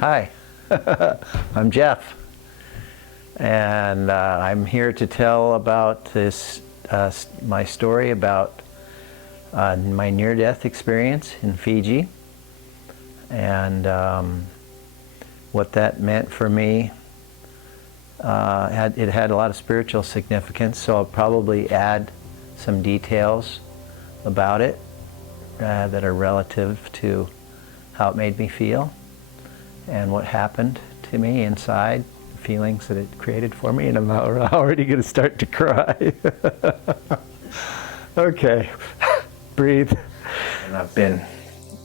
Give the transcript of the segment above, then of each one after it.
Hi, I'm Jeff, and I'm here to tell about my story about my near-death experience in Fiji, and what that meant for me. It had a lot of spiritual significance, so I'll probably add some details about it that are relative to how it made me feel and what happened to me inside, the feelings that it created for me, and I'm already going to start to cry. Okay, breathe. And I've been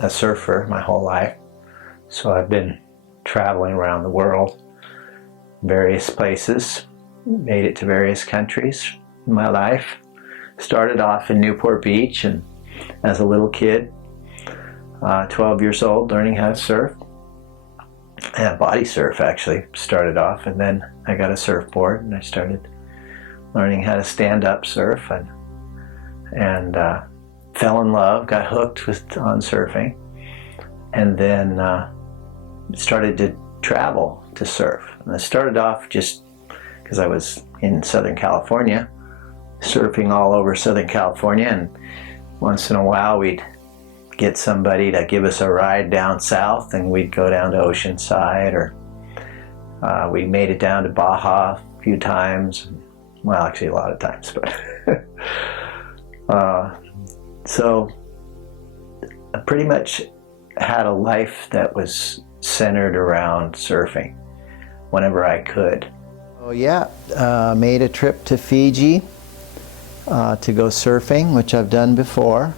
a surfer my whole life, so I've been traveling around the world, various places, made it to various countries in my life. Started off in Newport Beach, and as a little kid, 12 years old, learning how to surf. And body surf actually started off, and then I got a surfboard and I started learning how to stand up surf, and fell in love, got hooked on surfing, and then started to travel to surf. And I started off just because I was in Southern California, surfing all over Southern California, and once in a while we'd get somebody to give us a ride down south, and we'd go down to Oceanside, or we made it down to Baja a few times. Well, actually a lot of times, but so I pretty much had a life that was centered around surfing whenever I could. Oh yeah, made a trip to Fiji to go surfing, which I've done before.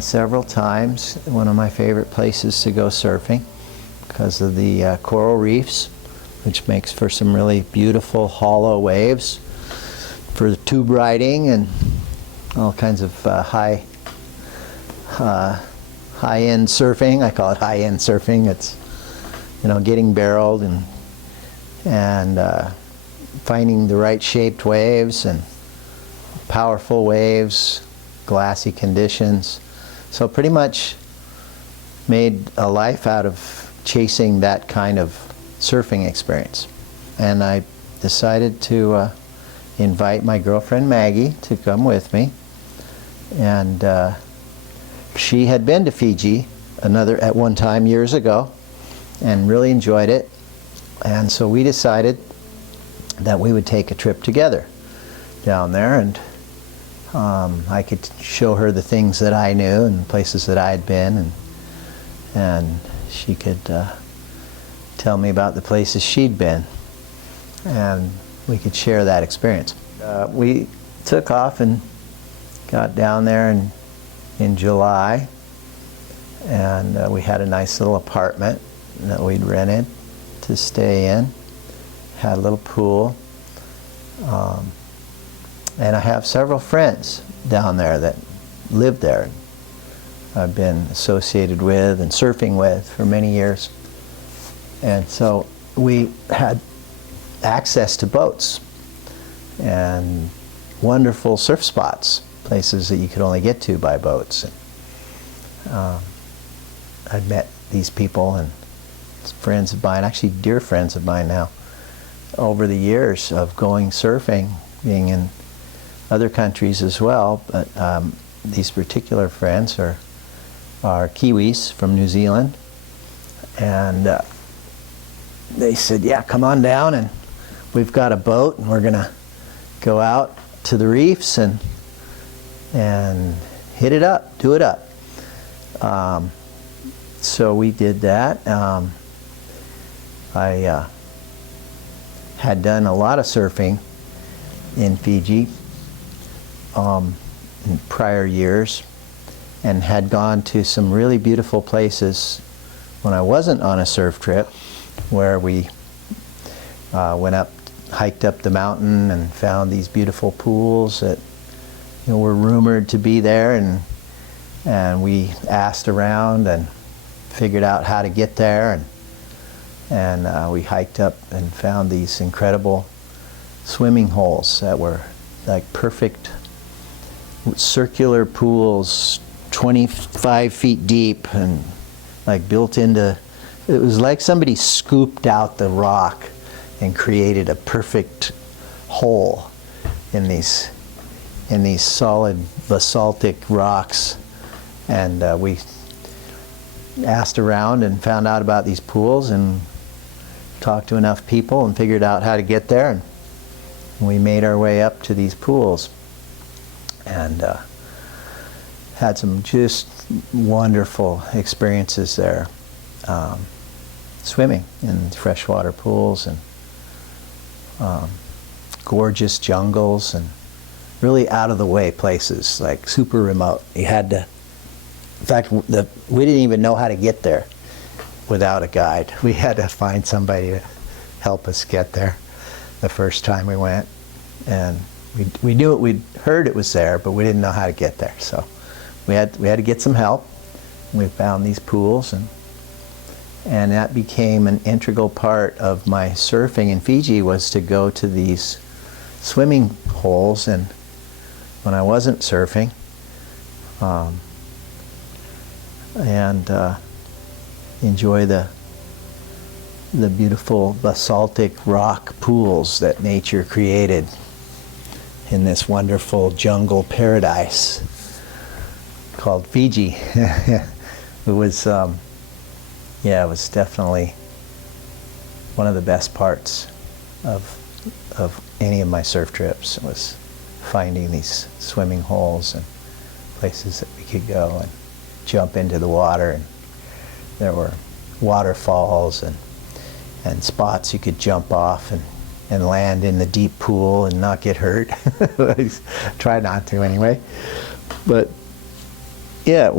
Several times. One of my favorite places to go surfing because of the coral reefs, which makes for some really beautiful hollow waves for the tube riding and all kinds of high-end surfing. I call it high-end surfing. It's, you know, getting barreled and finding the right shaped waves and powerful waves, glassy conditions. So pretty much made a life out of chasing that kind of surfing experience. And I decided to invite my girlfriend Maggie to come with me. And she had been to Fiji at one time years ago and really enjoyed it. And so we decided that we would take a trip together down there, and I could show her the things that I knew and places that I had been, and she could tell me about the places she'd been, and we could share that experience. We took off and got down there in July, and we had a nice little apartment that we'd rented to stay in. Had a little pool. And I have several friends down there that live there. I've been associated with and surfing with for many years. And so we had access to boats and wonderful surf spots, places that you could only get to by boats. And, I'd met these people and friends of mine, actually dear friends of mine now, over the years of going surfing, being in other countries as well, but these particular friends are Kiwis from New Zealand, and they said, yeah, come on down, and we've got a boat, and we're gonna go out to the reefs and hit it up, do it up. So we did that. I had done a lot of surfing in Fiji in prior years, and had gone to some really beautiful places when I wasn't on a surf trip, where we hiked up the mountain and found these beautiful pools that, you know, were rumored to be there, and we asked around and figured out how to get there, and we hiked up and found these incredible swimming holes that were like perfect circular pools, 25 feet deep, and like built into it was like somebody scooped out the rock and created a perfect hole in these solid basaltic rocks. And we asked around and found out about these pools and talked to enough people and figured out how to get there, and we made our way up to these pools and had some just wonderful experiences there, swimming in freshwater pools and gorgeous jungles and really out of the way places, like super remote. You had to, in fact, we didn't even know how to get there without a guide. We had to find somebody to help us get there the first time we went. And we knew it, we'd heard it was there, but we didn't know how to get there. So we had to get some help. We found these pools, and that became an integral part of my surfing in Fiji, was to go to these swimming holes and when I wasn't surfing, and enjoy the beautiful basaltic rock pools that nature created in this wonderful jungle paradise called Fiji. It was, yeah, it was definitely one of the best parts of any of my surf trips, was finding these swimming holes and places that we could go and jump into the water, and there were waterfalls and spots you could jump off and land in the deep pool and not get hurt. Try not to anyway. But yeah,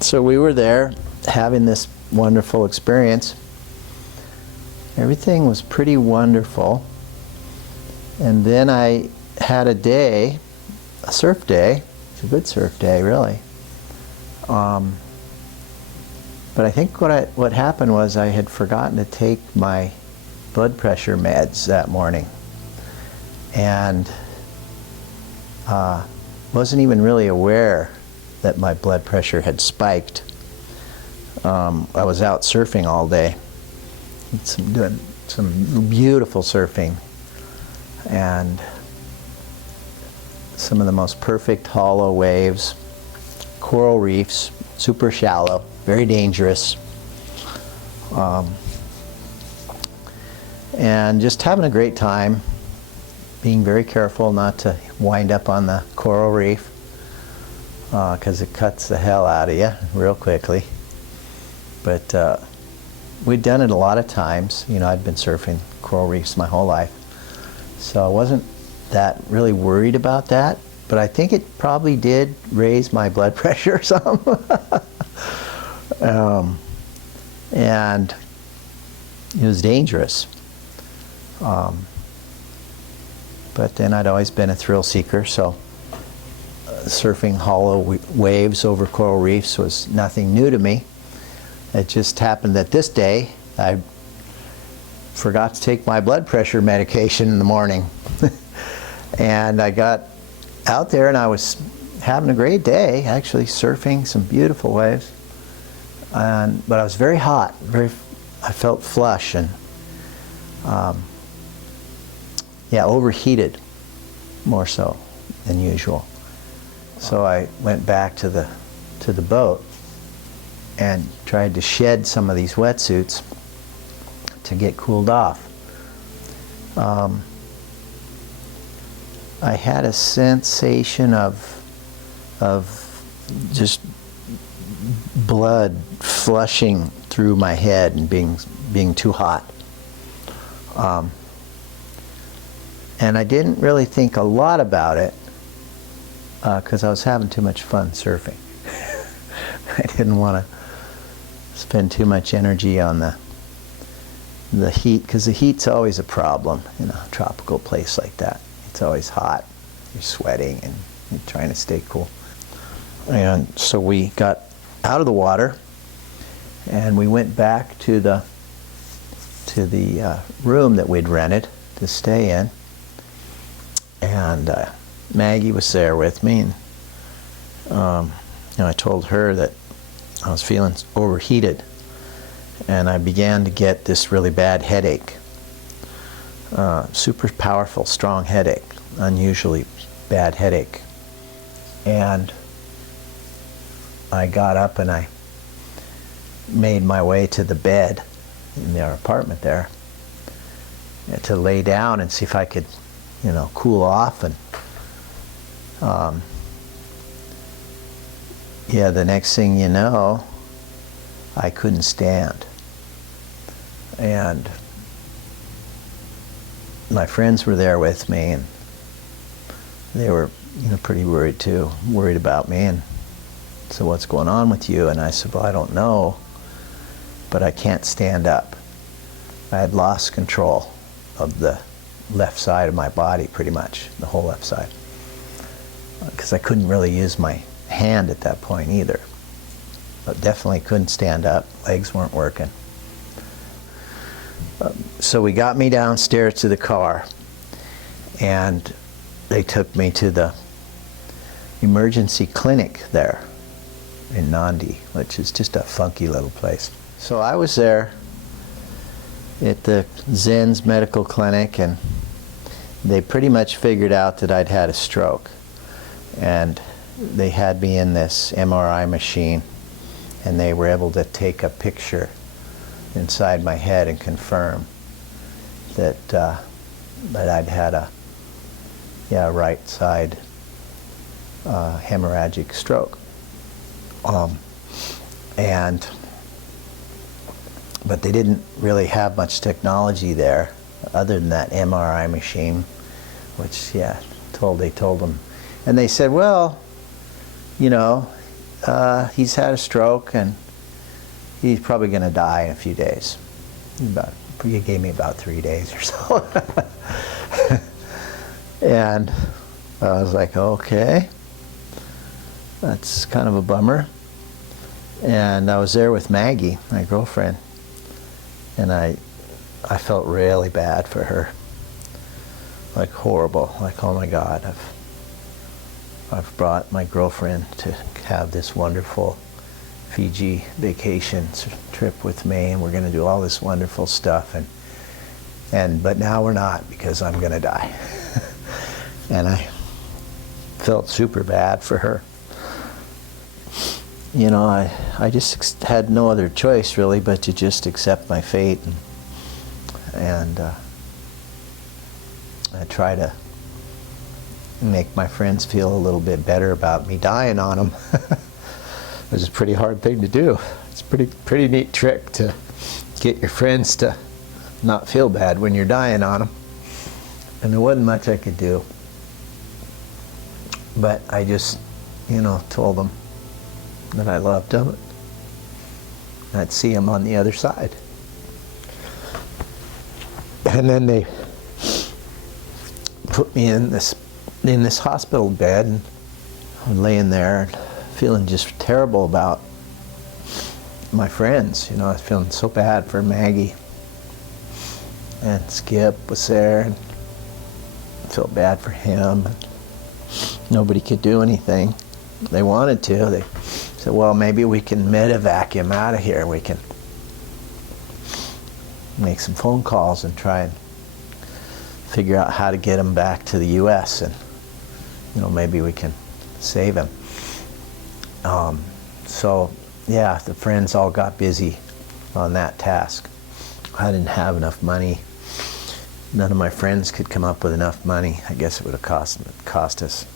so we were there having this wonderful experience. Everything was pretty wonderful. And then I had a surf day. It's a good surf day, really. But I think what happened was I had forgotten to take my blood pressure meds that morning, and wasn't even really aware that my blood pressure had spiked. I was out surfing all day, doing some beautiful surfing, and some of the most perfect hollow waves, coral reefs, super shallow, very dangerous, and just having a great time, being very careful not to wind up on the coral reef, because it cuts the hell out of you real quickly. But we'd done it a lot of times. You know, I'd been surfing coral reefs my whole life, so I wasn't that really worried about that. But I think it probably did raise my blood pressure some. And it was dangerous. But then I'd always been a thrill seeker, so surfing hollow waves over coral reefs was nothing new to me. It just happened that this day I forgot to take my blood pressure medication in the morning. And I got out there and I was having a great day, actually surfing some beautiful waves. But I was very hot, I felt flush and yeah, overheated more so than usual. So I went back to the boat and tried to shed some of these wetsuits to get cooled off. I had a sensation of just blood flushing through my head and being too hot. And I didn't really think a lot about it because I was having too much fun surfing. I didn't want to spend too much energy on the heat, because the heat's always a problem in a tropical place like that. It's always hot. You're sweating and you're trying to stay cool. And so we got out of the water and we went back to the room that we'd rented to stay in. And Maggie was there with me, and I told her that I was feeling overheated, and I began to get this really bad headache. Super powerful, strong headache, unusually bad headache. And I got up and I made my way to the bed in their apartment there to lay down and see if I could, cool off. And yeah, the next thing you know, I couldn't stand. And my friends were there with me, and they were, pretty worried too, worried about me. And so, what's going on with you? And I said, well, I don't know, but I can't stand up. I had lost control of the left side of my body, pretty much, the whole left side, because I couldn't really use my hand at that point either. But definitely couldn't stand up, legs weren't working. So we got me downstairs to the car, and they took me to the emergency clinic there in Nandi, which is just a funky little place. So I was there at the Zen's medical clinic, and they pretty much figured out that I'd had a stroke. And they had me in this MRI machine, and they were able to take a picture inside my head and confirm that that I'd had a right side hemorrhagic stroke. But they didn't really have much technology there other than that MRI machine, which they told them. And they said, well, he's had a stroke and he's probably going to die in a few days. He gave me about 3 days or so. And I was like, okay, that's kind of a bummer. And I was there with Maggie, my girlfriend, and I felt really bad for her, like horrible, like, oh my God, I've brought my girlfriend to have this wonderful Fiji vacation trip with me, and we're going to do all this wonderful stuff, but now we're not, because I'm going to die. And I felt super bad for her. I just had no other choice really but to just accept my fate and I try to make my friends feel a little bit better about me dying on them. Which is a pretty hard thing to do. It's a pretty neat trick to get your friends to not feel bad when you're dying on them. And there wasn't much I could do. But I just, told them that I loved them. I'd see them on the other side. And then they put me in this hospital bed, and I'm laying there feeling just terrible about my friends. I was feeling so bad for Maggie. And Skip was there, and I felt bad for him. Nobody could do anything. They wanted to. They said, well, maybe we can medevac him out of here. We can make some phone calls and try and figure out how to get him back to the U.S. and, maybe we can save him. So, the friends all got busy on that task. I didn't have enough money. None of my friends could come up with enough money. I guess it would have cost us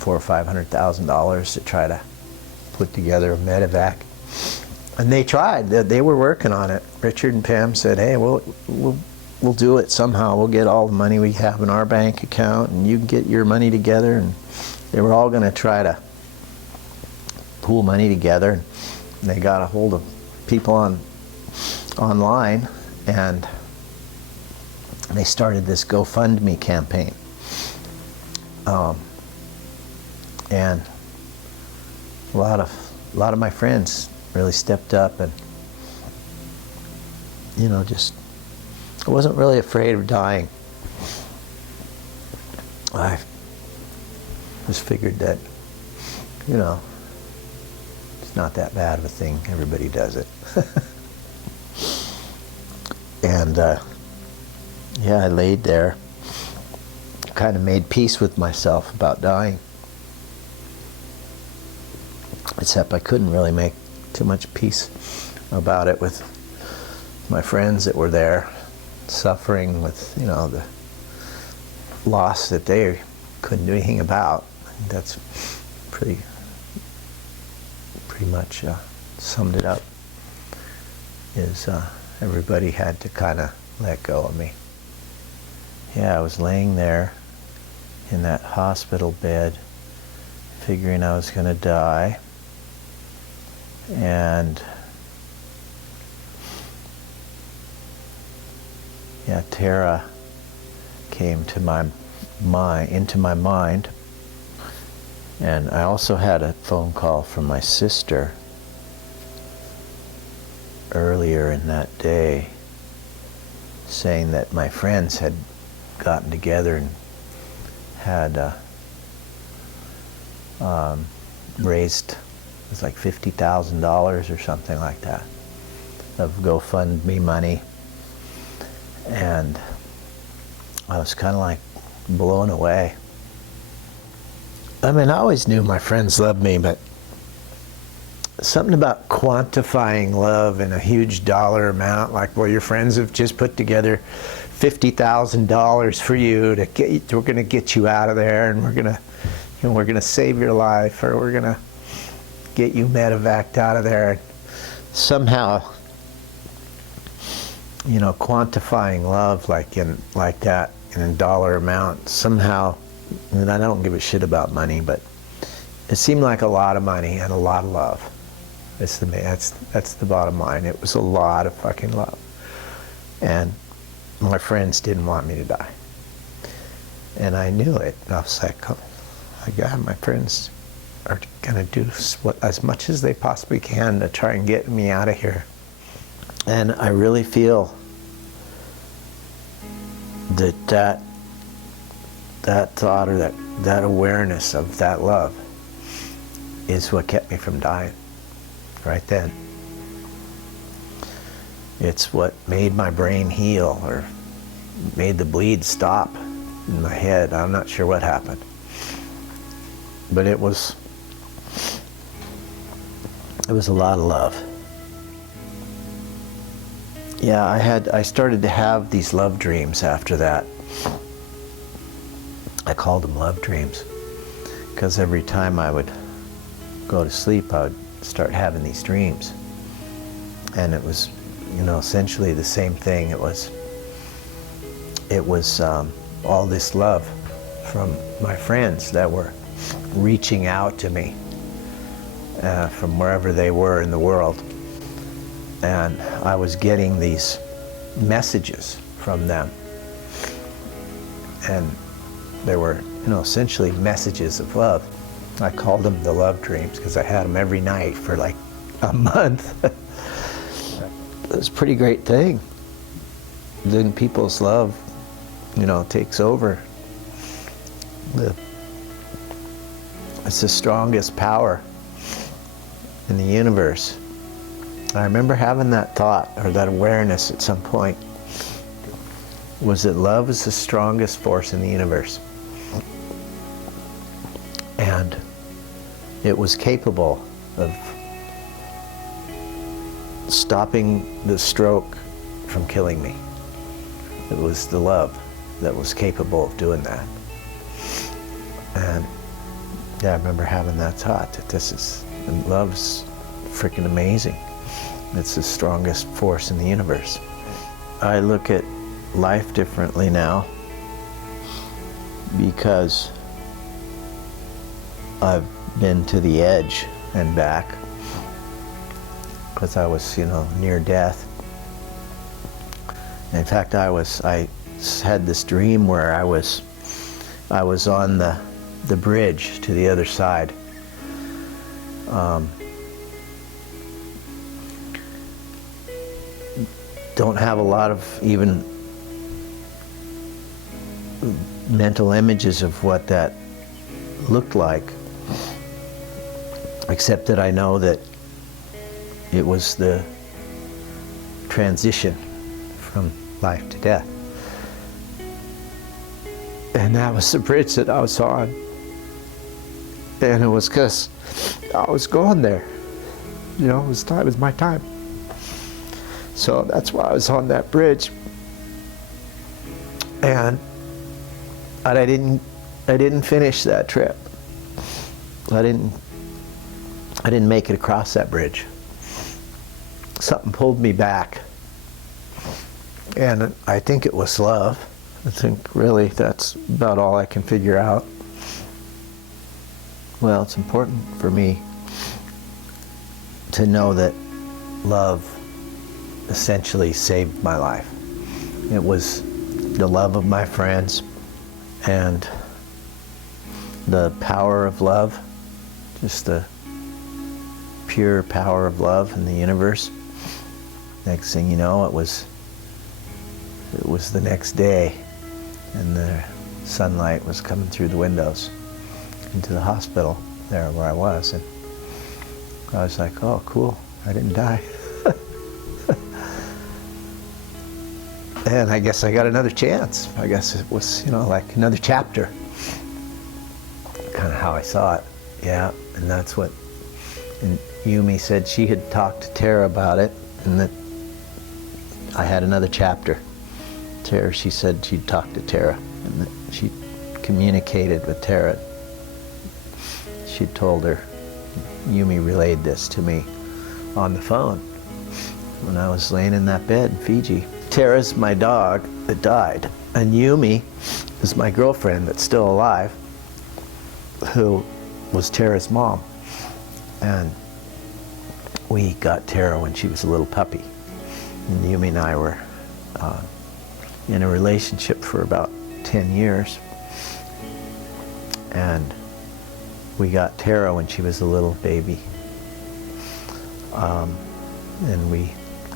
$400,000 or $500,000 to try to put together a medevac. And they tried. They were working on it. Richard and Pam said, hey, we'll do it somehow. We'll get all the money we have in our bank account, and you can get your money together. And they were all going to try to pool money together. And they got a hold of people online, and they started this GoFundMe campaign. And a lot of my friends really stepped up, and I wasn't really afraid of dying. I just figured that it's not that bad of a thing. Everybody does it. And yeah, I laid there, kind of made peace with myself about dying. Except I couldn't really make too much peace about it with my friends that were there, suffering with, you know, the loss that they couldn't do anything about. That's pretty much summed it up. Is everybody had to kind of let go of me. Yeah, I was laying there in that hospital bed, figuring I was going to die, and yeah, Tara came to into my mind, and I also had a phone call from my sister earlier in that day saying that my friends had gotten together and had raised, it was like $50,000 or something like that of GoFundMe money, and I was kind of like blown away. I mean, I always knew my friends loved me, but something about quantifying love in a huge dollar amount, like, well, your friends have just put together $50,000 for you to get, we're going to get you out of there, and we're going to save your life, or we're going to get you medevaced out of there. Somehow, you know, quantifying love like that in a dollar amount, somehow, and I don't give a shit about money, but it seemed like a lot of money and a lot of love. That's the bottom line. It was a lot of fucking love. And my friends didn't want me to die. And I knew it. And I was like, oh my God, my friends are going to do as much as they possibly can to try and get me out of here. And I really feel that thought, or that awareness of that love is what kept me from dying right then. It's what made my brain heal, or made the bleed stop in my head. I'm not sure what happened, but it was a lot of love. Yeah, I started to have these love dreams after that. I called them love dreams because every time I would go to sleep, I would start having these dreams. And it was, you know, essentially the same thing. It was all this love from my friends that were reaching out to me from wherever they were in the world. And I was getting these messages from them. And they were, you know, essentially messages of love. I called them the love dreams because I had them every night for like a month. It was a pretty great thing. Then people's love, you know, takes over. It's the strongest power in the universe. I remember having that thought, or that awareness at some point, was that love is the strongest force in the universe. And it was capable of stopping the stroke from killing me. It was the love that was capable of doing that. And yeah, I remember having that thought that love's freaking amazing. It's the strongest force in the universe. I look at life differently now because I've been to the edge and back, because I was, you know, near death. In fact, I had this dream where I was on the bridge to the other side. Don't have a lot of even mental images of what that looked like, except that I know that it was the transition from life to death. And that was the bridge that I was on. And it was because I was going there. You know, it was my time. So that's why I was on that bridge. And I didn't finish that trip. I didn't make it across that bridge. Something pulled me back. And I think it was love. I think really that's about all I can figure out. Well, it's important for me to know that love essentially saved my life. It was the love of my friends and the power of love, just the pure power of love in the universe. Next thing you know, it was the next day, and the sunlight was coming through the windows into the hospital there where I was, and I was like, oh, cool, I didn't die. And I guess I got another chance. I guess it was, like another chapter. Kind of how I saw it. Yeah, and that's what, and Yumi said she had talked to Tara about it, and that I had another chapter. Tara, she said she'd talked to Tara, and that she communicated with Tara. She told her, Yumi relayed this to me on the phone when I was laying in that bed in Fiji. Tara's my dog that died, and Yumi is my girlfriend that's still alive, who was Tara's mom. And we got Tara when she was a little puppy. And Yumi and I were in a relationship for about 10 years. And we got Tara when she was a little baby.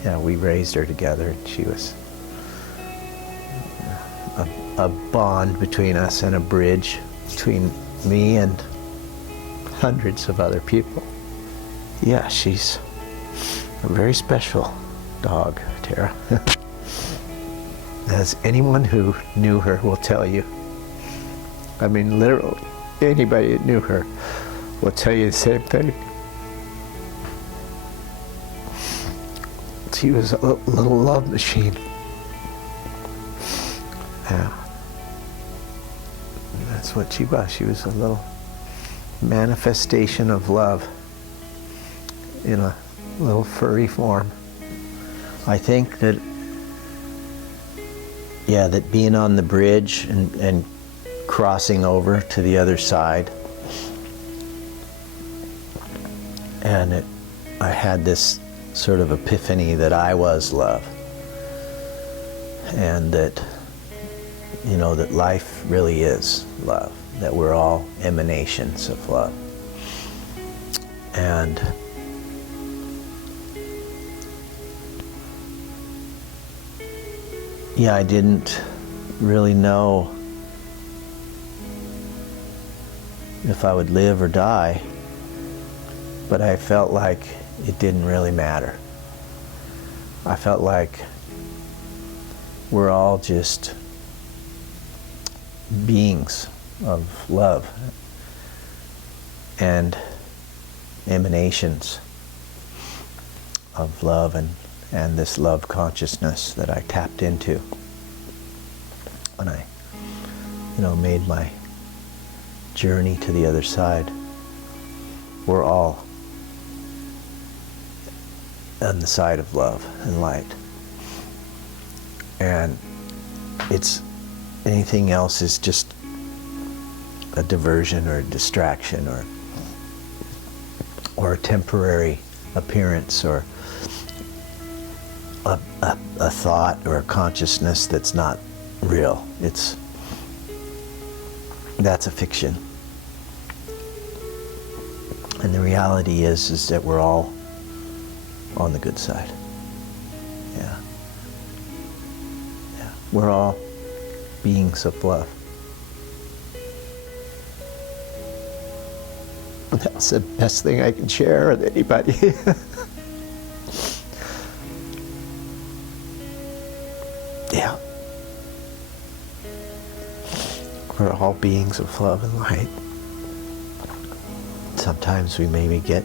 And we raised her together. And she was a bond between us and a bridge between me and hundreds of other people. Yeah, she's a very special dog, Tara. As anyone who knew her will tell you. I mean, literally, anybody that knew her will tell you the same thing. She was a little love machine. Yeah. And that's what she was. She was a little manifestation of love in a little furry form. I think that, that being on the bridge and crossing over to the other side, and I had this sort of epiphany that I was love, and that, that life really is love, that we're all emanations of love. And I didn't really know if I would live or die, but I felt like it didn't really matter. I felt like we're all just beings of love and emanations of love and this love consciousness that I tapped into when I, made my journey to the other side. We're all on the side of love and light. And anything else is just a diversion or a distraction or a temporary appearance or a thought or a consciousness that's not real. That's a fiction. And the reality is that we're all on the good side. Yeah. We're all beings of love. That's the best thing I can share with anybody. all beings of love and light. Sometimes we maybe get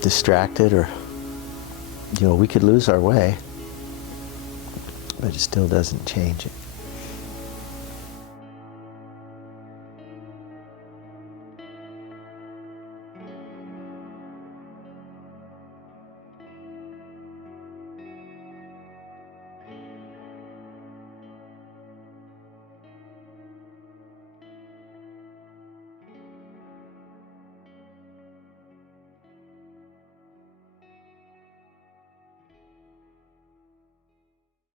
distracted, or we could lose our way, but it still doesn't change it.